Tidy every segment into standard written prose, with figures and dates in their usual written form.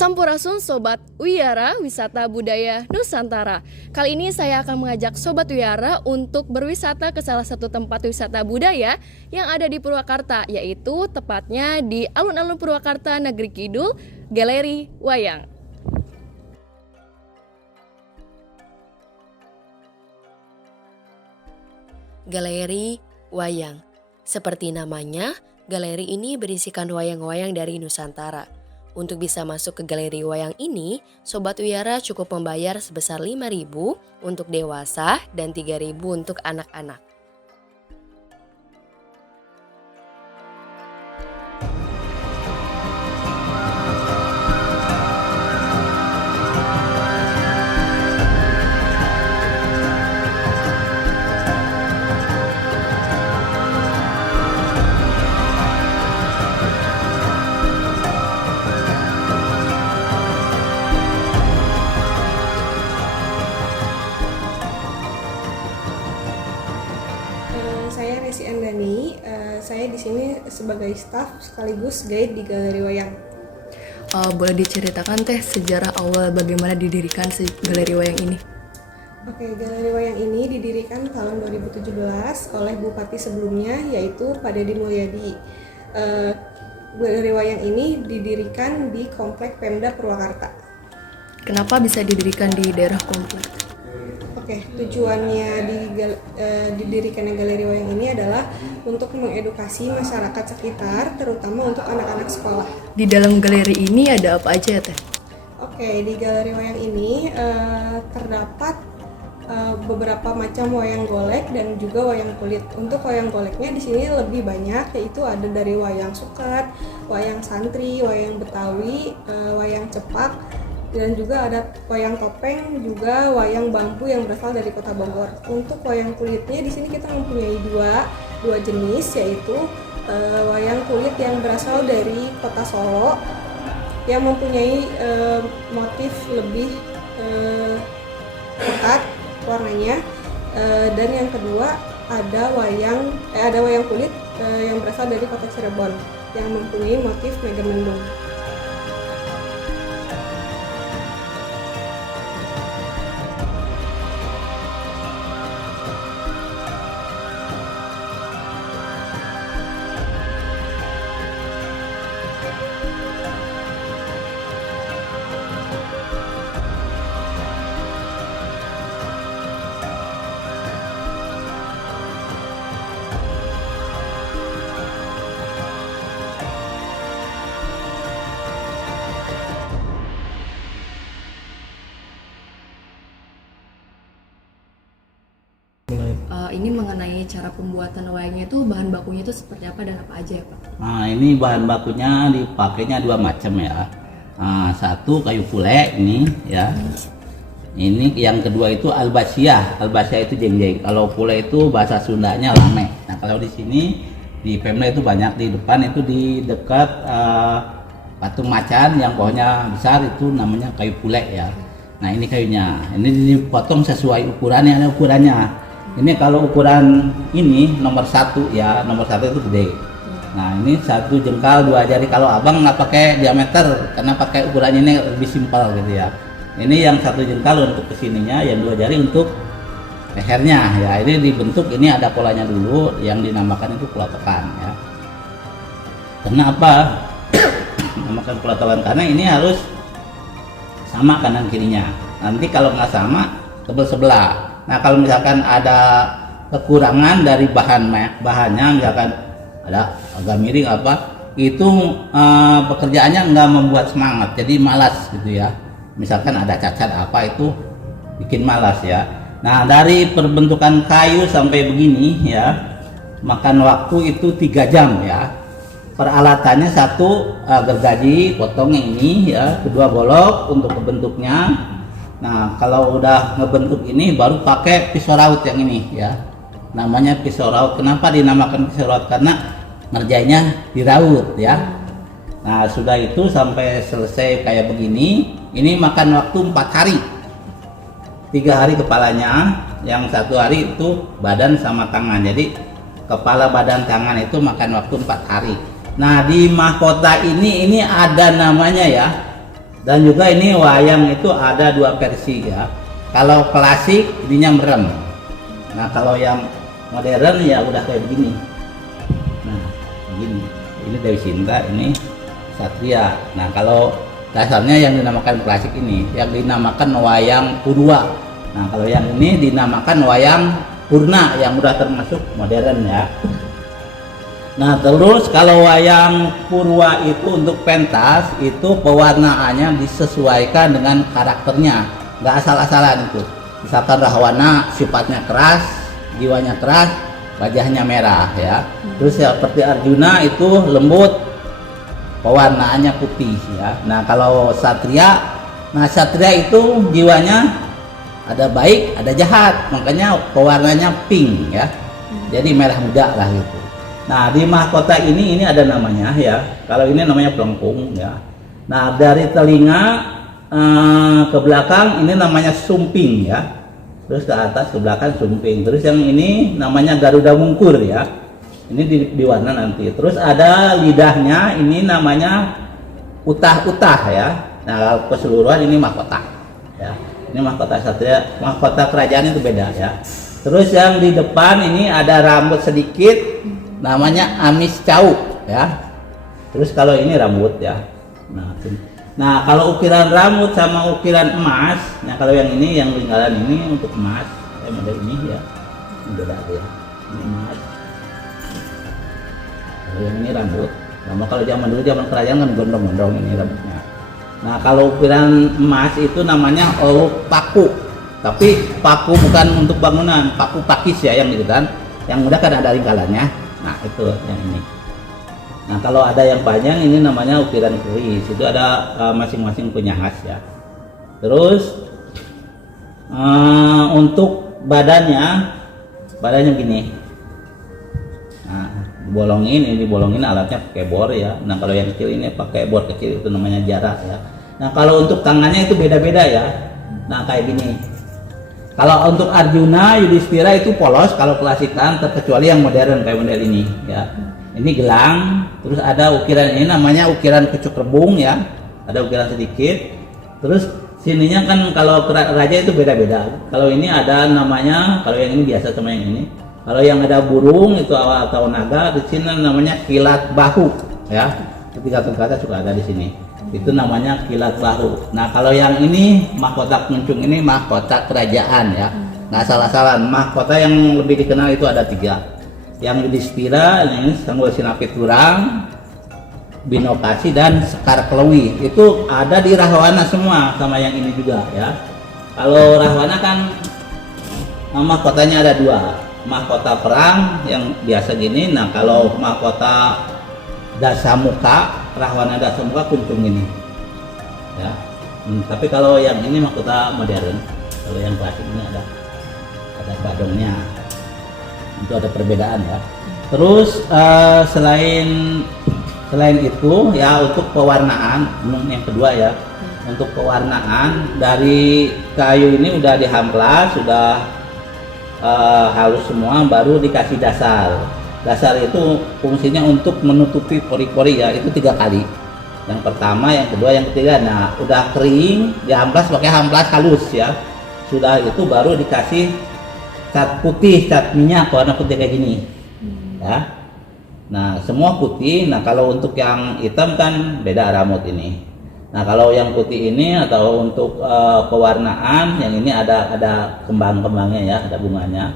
Sampurasun Sobat Wiyara Wisata Budaya Nusantara. Kali ini saya akan mengajak Sobat Wiyara untuk berwisata ke salah satu tempat wisata budaya yang ada di Purwakarta, yaitu tepatnya di alun-alun Purwakarta Negeri Kidul, Galeri Wayang. Galeri Wayang. Seperti namanya, galeri ini berisikan wayang-wayang dari Nusantara. Untuk bisa masuk ke galeri wayang ini, Sobat Wiyara cukup membayar sebesar 5.000 untuk dewasa dan 3.000 untuk anak-anak. Saya Resi Andani, saya di sini sebagai staf sekaligus guide di Galeri Wayang. Boleh diceritakan Teh sejarah awal bagaimana didirikan si galeri wayang ini? Oke, Galeri Wayang ini didirikan tahun 2017 oleh Bupati sebelumnya, yaitu Pak Deddy Mulyadi. Galeri Wayang ini didirikan di Komplek Pemda Purwakarta. Kenapa bisa didirikan di daerah komplek? Oke, tujuannya didirikannya Galeri Wayang ini adalah untuk mengedukasi masyarakat sekitar, terutama untuk anak-anak sekolah. Di dalam galeri ini ada apa aja ya Teh? Oke, di Galeri Wayang ini terdapat beberapa macam wayang golek dan juga wayang kulit. Untuk wayang goleknya di sini lebih banyak, yaitu ada dari wayang suket, wayang santri, wayang betawi, wayang cepak, dan juga ada wayang topeng, juga wayang bambu yang berasal dari Kota Bogor. Untuk wayang kulitnya di sini kita mempunyai dua jenis, yaitu wayang kulit yang berasal dari Kota Solo yang mempunyai motif lebih pekat warnanya, dan yang kedua ada wayang kulit yang berasal dari Kota Cirebon yang mempunyai motif Megamendung. Ini mengenai cara pembuatan wayangnya itu bahan bakunya itu seperti apa dan apa aja ya Pak? Nah, ini bahan bakunya dipakainya dua macam ya. Nah, satu kayu pule ini ya. Ini yang kedua itu albasia. Albasia itu jengjeng. Kalau pule itu bahasa Sundanya lame. Nah, kalau di sini di Pemda itu banyak, di depan itu di dekat patung macan yang pohonnya besar itu namanya kayu pule ya. Nah, ini kayunya. Ini dipotong sesuai ukurannya, ada ukurannya. Ini kalau ukuran ini nomor 1 ya, nomor 1 itu gede. Nah, ini 1 jengkal 2 jari. Kalau abang nggak pakai diameter karena pakai ukurannya ini lebih simpel gitu ya. Ini yang 1 jengkal untuk kesininya, yang 2 jari untuk lehernya ya. Ini dibentuk, ini ada polanya dulu yang dinamakan itu pelotokan ya. Kenapa namakan pelotokan? Karena ini harus sama kanan kirinya. Nanti kalau nggak sama tebel sebelah. Nah, kalau misalkan ada kekurangan dari bahannya, misalkan ada agak miring apa, itu pekerjaannya nggak membuat semangat, jadi malas gitu ya. Misalkan ada cacat apa, itu bikin malas ya. Nah, dari perbentukan kayu sampai begini ya, makan waktu itu 3 jam ya. Peralatannya satu gergaji, potong yang ini ya, kedua golok untuk membentuknya. Nah, kalau udah ngebentuk ini baru pakai pisau raut yang ini ya. Namanya pisau raut. Kenapa dinamakan pisau raut? Karena ngerjainnya diraut ya. Nah, sudah itu sampai selesai kayak begini, ini makan waktu 4 hari. 3 hari kepalanya, yang 1 hari itu badan sama tangan. Jadi kepala, badan, tangan itu makan waktu 4 hari. Nah, di mahkota ini ada namanya ya, Dan juga ini wayang itu ada dua versi ya. Kalau klasik ininya merem. Nah kalau yang modern ya udah kayak begini. Nah begini. Ini Dewi Sinta, ini Satria. Nah kalau dasarnya yang dinamakan klasik ini, yang dinamakan wayang purwa. Nah kalau yang ini dinamakan wayang purna yang udah termasuk modern ya. Nah terus kalau wayang purwa itu untuk pentas itu pewarnaannya disesuaikan dengan karakternya, nggak asal-asalan itu. Misalkan Rahwana sifatnya keras, jiwanya keras, wajahnya merah ya. Terus ya, seperti Arjuna itu lembut, pewarnaannya putih ya. Nah kalau Satria, nah Satria itu jiwanya ada baik, ada jahat, makanya pewarnanya pink ya. Jadi merah muda lah gitu. Nah di mahkota ini ada namanya ya. Kalau ini namanya pelengkung ya. Nah dari telinga ke belakang ini namanya sumping ya. Terus ke atas ke belakang sumping. Terus yang ini namanya Garuda Mungkur ya. Ini di warna nanti. Terus ada lidahnya, ini namanya utah-utah ya. Nah keseluruhan ini mahkota ya. Ini mahkota Satria, mahkota kerajaan itu beda ya. Terus yang di depan ini ada rambut sedikit, namanya amis cau ya. Terus kalau ini rambut ya. Nah kalau ukiran rambut sama ukiran emas, nah kalau yang ini yang lingkaran ini untuk emas, model ini ya, ini beda ya. Ini emas. Kalau yang ini rambut. Nah kalau zaman dulu zaman kerajaan kan gondrong-gondrong ini rambutnya. Nah kalau ukiran emas itu namanya paku. Tapi paku bukan untuk bangunan, paku pakis ya yang itu kan. Yang udah kan ada lingkarannya. Nah itu yang ini. Nah kalau ada yang panjang ini namanya ukiran keris. Itu ada masing-masing punya khas ya. Terus untuk badannya gini. Nah dibolongin alatnya pakai bor ya. Nah kalau yang kecil ini pakai bor kecil, itu namanya jarak ya. Nah kalau untuk tangannya itu beda-beda ya. Nah kayak gini. Kalau untuk Arjuna, Yudhistira itu polos, kalau klasikan, terkecuali yang modern kayak model ini ya. Ini gelang, terus ada ukiran ini namanya ukiran kucuk rebung ya. Ada ukiran sedikit. Terus sininya kan kalau raja itu beda-beda. Kalau ini ada namanya, kalau yang ini biasa sama yang ini. Kalau yang ada burung itu atau naga, di sini namanya kilat bahu ya. Ketika terkata juga ada di sini. Itu namanya kilat bahu. Nah kalau yang ini mahkota kencung ini mahkota kerajaan ya. Nggak salah-salah. Mahkota yang lebih dikenal itu ada 3. Yang Yudhistira, ini Sanggul Sinapit Turang, Binokasi dan Sekar Kelowi. Itu ada di Rahwana semua, sama yang ini juga ya. Kalau Rahwana kan mahkotanya ada 2. Mahkota perang yang biasa gini. Nah kalau mahkota Dasamuka, Rahwana Dasamuka kuncung ini ya. Tapi kalau yang ini mahkota modern. Kalau yang klasik ini ada badongnya. Itu ada perbedaan ya. Terus selain itu ya, untuk pewarnaan yang kedua ya, untuk pewarnaan dari kayu ini udah dihamplas, sudah halus semua, baru dikasih dasar. Dasar itu fungsinya untuk menutupi pori-pori ya, itu 3 kali. Yang pertama, yang kedua, yang ketiga. Nah udah kering dihamplas pakai hamplas halus ya. Sudah itu baru dikasih cat putih, cat minyak warna putih kayak gini ya. Nah semua putih. Nah kalau untuk yang hitam kan beda rambut ini. Nah kalau yang putih ini atau untuk pewarnaan yang ini ada kembang-kembangnya ya, ada bunganya.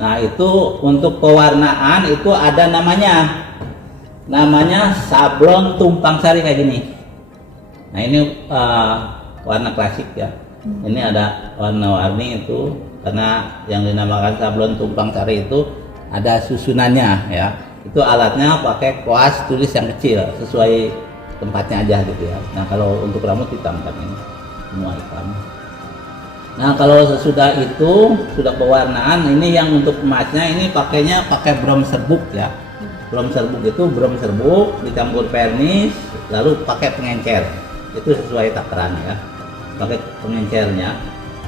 Nah itu untuk pewarnaan itu ada namanya sablon tumpang sari kayak gini. Nah ini warna klasik ya. Ini ada warna-warni itu, karena yang dinamakan sablon tumpang sari itu ada susunannya ya. Itu alatnya pakai kuas tulis yang kecil sesuai tempatnya aja gitu ya. Nah kalau untuk rambut hitam kan ini semua hitam. Nah kalau sesudah itu sudah pewarnaan, ini yang untuk emasnya ini pakainya pakai brom serbuk ya. Brom serbuk itu brom serbuk dicampur vernis lalu pakai pengencer. Itu sesuai takaran ya. Pakai pengencernya.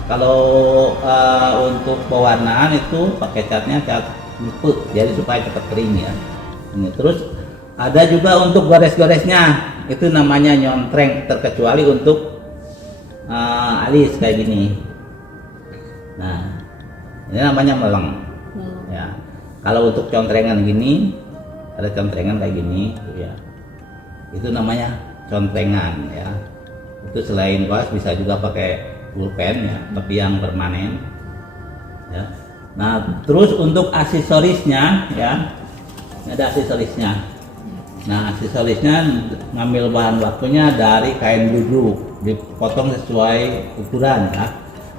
Kalau untuk pewarnaan itu pakai catnya cat liput, jadi supaya cepat kering ya. Ini terus ada juga untuk gores-goresnya, itu namanya nyontreng, terkecuali untuk alis kayak gini. Nah, ini namanya meleng. Ya. Kalau untuk contrengan gini, ada contrengan kayak gini, ya. Itu namanya contrengan, ya. Itu selain kuas bisa juga pakai pulpen, ya, tapi yang permanen, ya. Nah, terus untuk aksesorisnya, ya, ada aksesorisnya. Nah, aksesorisnya ngambil bahan bakunya dari kain duduk, dipotong sesuai ukuran, ya.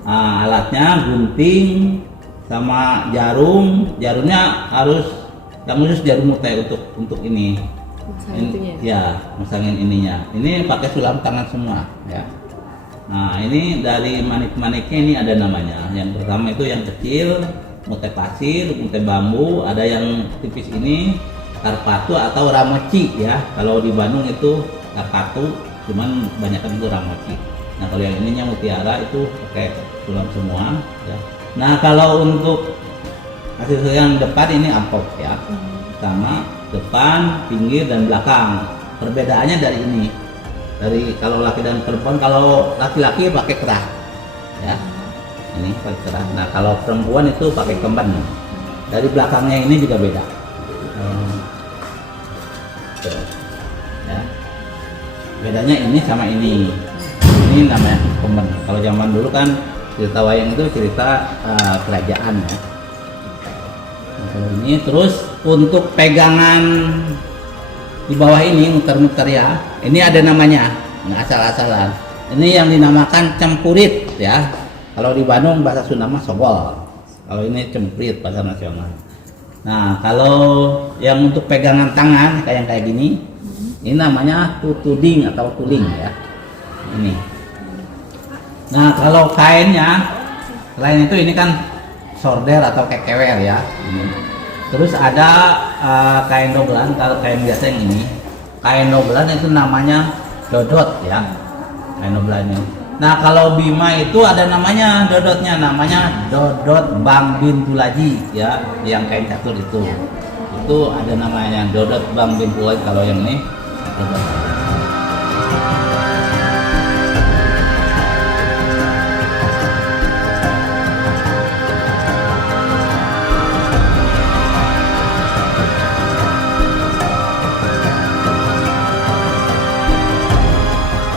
Nah, alatnya gunting sama jarumnya harus yang khusus jarum mutai untuk ini. Ya, masangin ininya. Ini pakai sulam tangan semua, ya. Nah, ini dari manik-maniknya ini ada namanya. Yang pertama itu yang kecil, mutai pasir, mutai bambu, ada yang tipis ini karpatu atau ramoci, ya. Kalau di Bandung itu karpatu, cuman kebanyakan itu ramoci. Nah, kalau yang ininya mutiara itu pakai sulam semua, ya. Nah, kalau untuk aksesoris yang depan ini amplop, ya. Sama depan, pinggir dan belakang. Perbedaannya dari ini. Dari kalau laki dan perempuan, kalau laki-laki pakai kerah, ya. Ini pakai kerah. Nah, kalau perempuan itu pakai kemben. Dari belakangnya ini juga beda. Tuh. Ya. Bedanya ini sama ini. Ini namanya kemben. Kalau zaman dulu kan cerita wayang itu cerita kerajaan, ya. Nah, kalau ini terus untuk pegangan di bawah ini muter-muter, ya. Ini ada namanya, nggak asal-asalan. Ini yang dinamakan cempurit, ya. Kalau di Bandung bahasa Sunda mah sogol. Kalau ini cempurit bahasa nasional. Nah, kalau yang untuk pegangan tangan kayak gini, ini namanya tutuding atau tuling, ya. Ini. Nah, kalau kainnya, selain itu ini kan sorder atau kekewer, ya. Ini. Terus ada kain dobelan. Kalau kain biasa yang ini, kain dobelan itu namanya dodot, ya. Kain dobelannya. Nah, kalau Bima itu ada namanya dodotnya, namanya dodot Bang Bintulaji, ya. Yang kain catur itu. Itu ada namanya dodot Bang Bintulaji. Kalau yang ini dodot.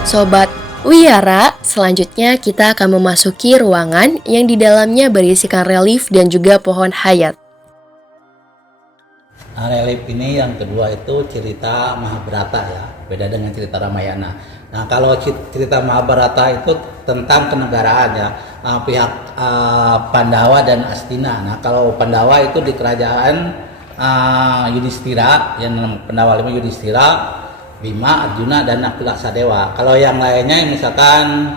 Sobat Wiyara, selanjutnya kita akan memasuki ruangan yang di dalamnya berisikan relief dan juga pohon hayat. Nah, relief ini yang kedua itu cerita Mahabharata, ya, beda dengan cerita Ramayana. Nah, kalau cerita Mahabharata itu tentang kenegaraan, ya, pihak Pandawa dan Astina. Nah, kalau Pandawa itu di kerajaan Yudhistira, yang Pandawa 5 Yudhistira, Bima, Arjuna, dan Nakula Sadewa. Kalau yang lainnya misalkan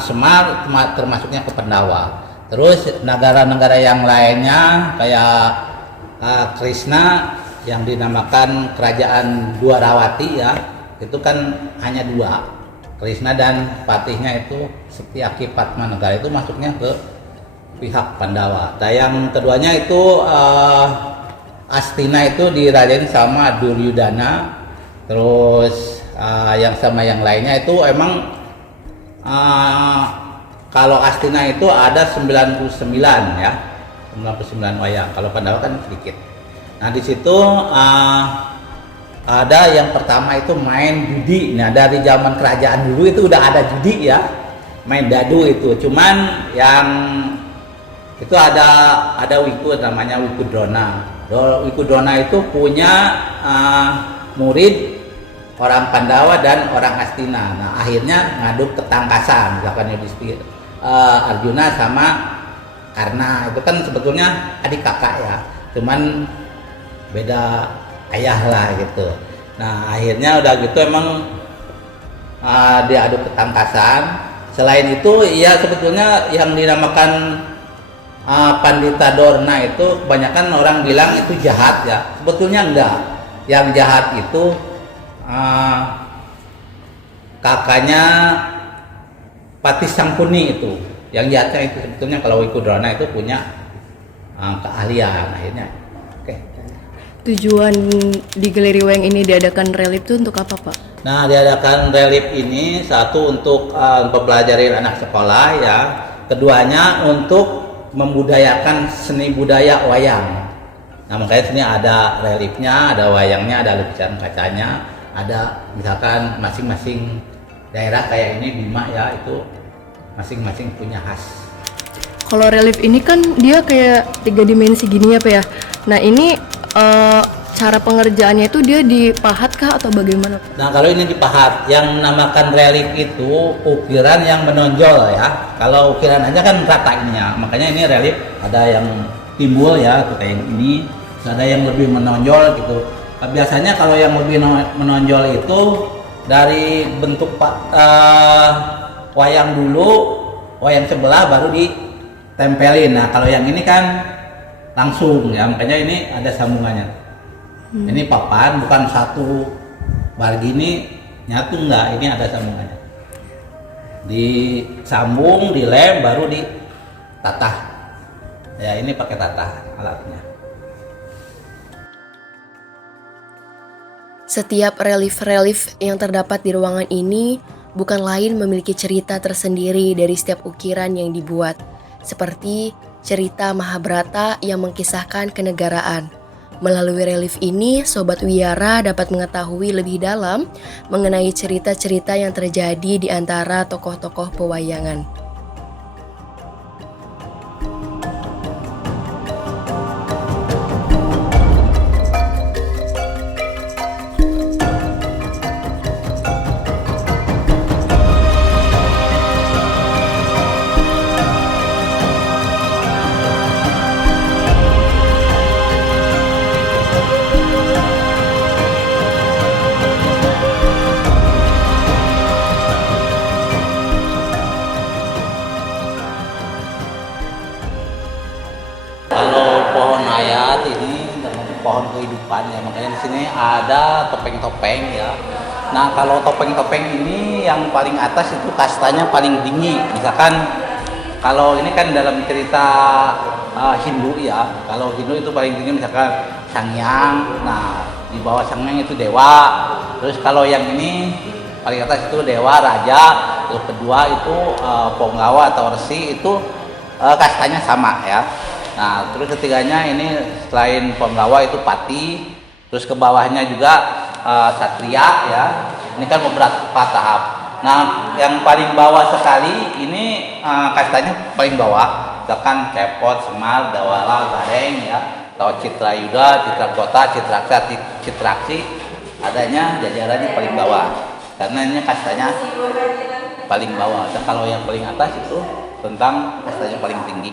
Semar termasuknya ke Pandawa. Terus negara-negara yang lainnya kayak Krishna yang dinamakan kerajaan Dwarawati, ya, itu kan hanya dua, Krishna dan patihnya itu Setyaki Padmanegara, itu masuknya ke pihak Pandawa. Nah, yang keduanya itu Astina itu dirajain sama Duryudana. Terus yang sama yang lainnya itu emang kalau Astina itu ada 99, ya, 99 wayang. Kalau Pandawa kan sedikit. Nah, di situ ada yang pertama itu main judi. Nah, dari zaman kerajaan dulu itu udah ada judi, ya, main dadu itu. Cuman yang itu ada Wiku, namanya Wikudrona. Wikudrona itu punya murid orang Pandawa dan orang Astina. Nah, akhirnya ngadu ketangkasan, misalkan Arjuna sama Karna. Itu kan sebetulnya adik kakak, ya, cuman beda ayah lah gitu. Nah, akhirnya udah gitu emang diadu ketangkasan. Selain itu, ya, sebetulnya yang dinamakan Pandita Dorna itu kebanyakan orang bilang itu jahat, ya. Sebetulnya enggak. Yang jahat itu kakaknya Patih Sangkuni itu. Yang jahatnya itu sebetulnya kalau Wikudrona itu punya keahlian akhirnya. Oke. Tujuan di galeri wayang ini diadakan relief itu untuk apa, Pak? Nah, diadakan relief ini satu untuk mempelajari anak sekolah ya, keduanya untuk membudayakan seni budaya wayang. Nah, makanya sini ada reliefnya, ada wayangnya, ada lukisan kacanya, ada misalkan masing-masing daerah kayak ini Bima ya, itu masing-masing punya khas. Kalau relief ini kan dia kayak 3 dimensi gini ya Pak ya. Nah ini cara pengerjaannya itu dia dipahat kah atau bagaimana? Nah, kalau ini dipahat, yang menamakan relief itu ukiran yang menonjol ya. Kalau ukiran aja kan rata ininya, makanya ini relief ada yang timbul ya, kayak ini, ada yang lebih menonjol gitu. Biasanya kalau yang lebih menonjol itu dari bentuk wayang dulu, wayang sebelah baru ditempelin. Nah, kalau yang ini kan langsung ya, makanya ini ada sambungannya. Ini papan, bukan satu bar gini nyatu, enggak, ini ada sambungannya. Disambung, dilem, baru ditatah. Ya, ini pakai tatah alatnya. Setiap relief-relief yang terdapat di ruangan ini bukan lain memiliki cerita tersendiri dari setiap ukiran yang dibuat, seperti cerita Mahabharata yang mengkisahkan kenegaraan. Melalui relief ini, Sobat Wiyara dapat mengetahui lebih dalam mengenai cerita-cerita yang terjadi di antara tokoh-tokoh pewayangan. Pohon kehidupan ya, makanya di sini ada topeng-topeng ya. Nah, kalau topeng-topeng ini yang paling atas itu kastanya paling tinggi. Misalkan kalau ini kan dalam cerita Hindu ya, kalau Hindu itu paling tinggi misalkan Sangyang. Nah, di bawah Sangyang itu dewa. Terus kalau yang ini paling atas itu dewa raja. Terus kedua itu Ponggawa atau Resi, itu kastanya sama ya. Nah, terus ketiganya ini selain Penggawa itu Pati, terus ke bawahnya juga Satria ya. Ini kan beberapa tahap. Nah, yang paling bawah sekali ini kastanya paling bawah, misalkan Cepot, Semar, Dawala, Gareng ya, atau Citrayuda, Citragota, Citraksa, Citraksi, adanya jajarannya paling bawah. Karena ini kastanya paling bawah. Dan kalau yang paling atas itu tentang kastanya paling tinggi.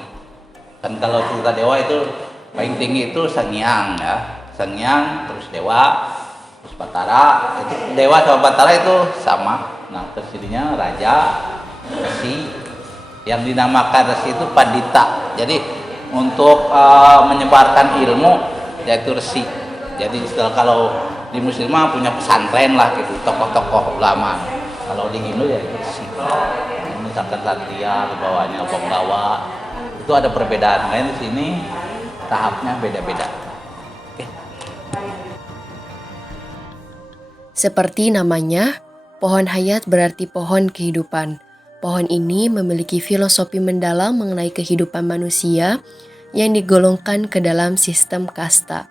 Kan kalau cerita dewa itu paling tinggi itu Sangyang ya, Sangyang, terus dewa, terus Batara. Itu dewa sama Batara itu sama. Nah, tersininya raja, Resi. Yang dinamakan Resi itu Pandita. Jadi untuk menyebarkan ilmu yaitu Resi. Jadi kalau di Muslimah punya pesantren lah gitu, tokoh-tokoh ulama. Kalau di Hindu ya itu Resi. Misalkan Satria, di bawahnya Penggawa. Itu ada perbedaan, lain di sini tahapnya beda-beda. Oke. Seperti namanya, pohon hayat berarti pohon kehidupan. Pohon ini memiliki filosofi mendalam mengenai kehidupan manusia yang digolongkan ke dalam sistem kasta.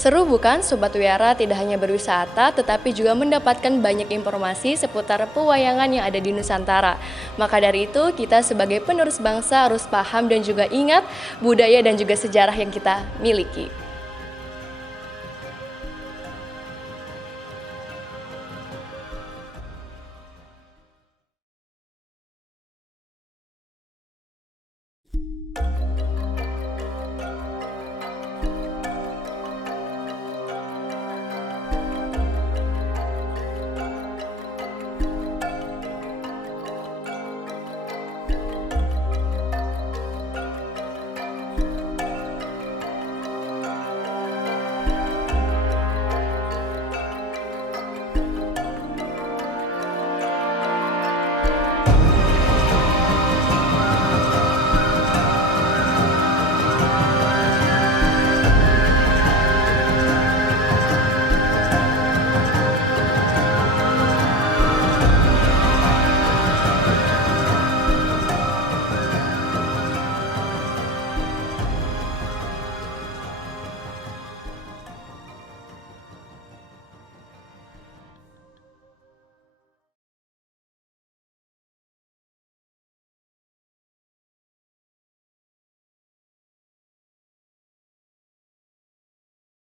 Seru bukan Sobat Wiyara tidak hanya berwisata tetapi juga mendapatkan banyak informasi seputar pewayangan yang ada di Nusantara. Maka dari itu kita sebagai penerus bangsa harus paham dan juga ingat budaya dan juga sejarah yang kita miliki.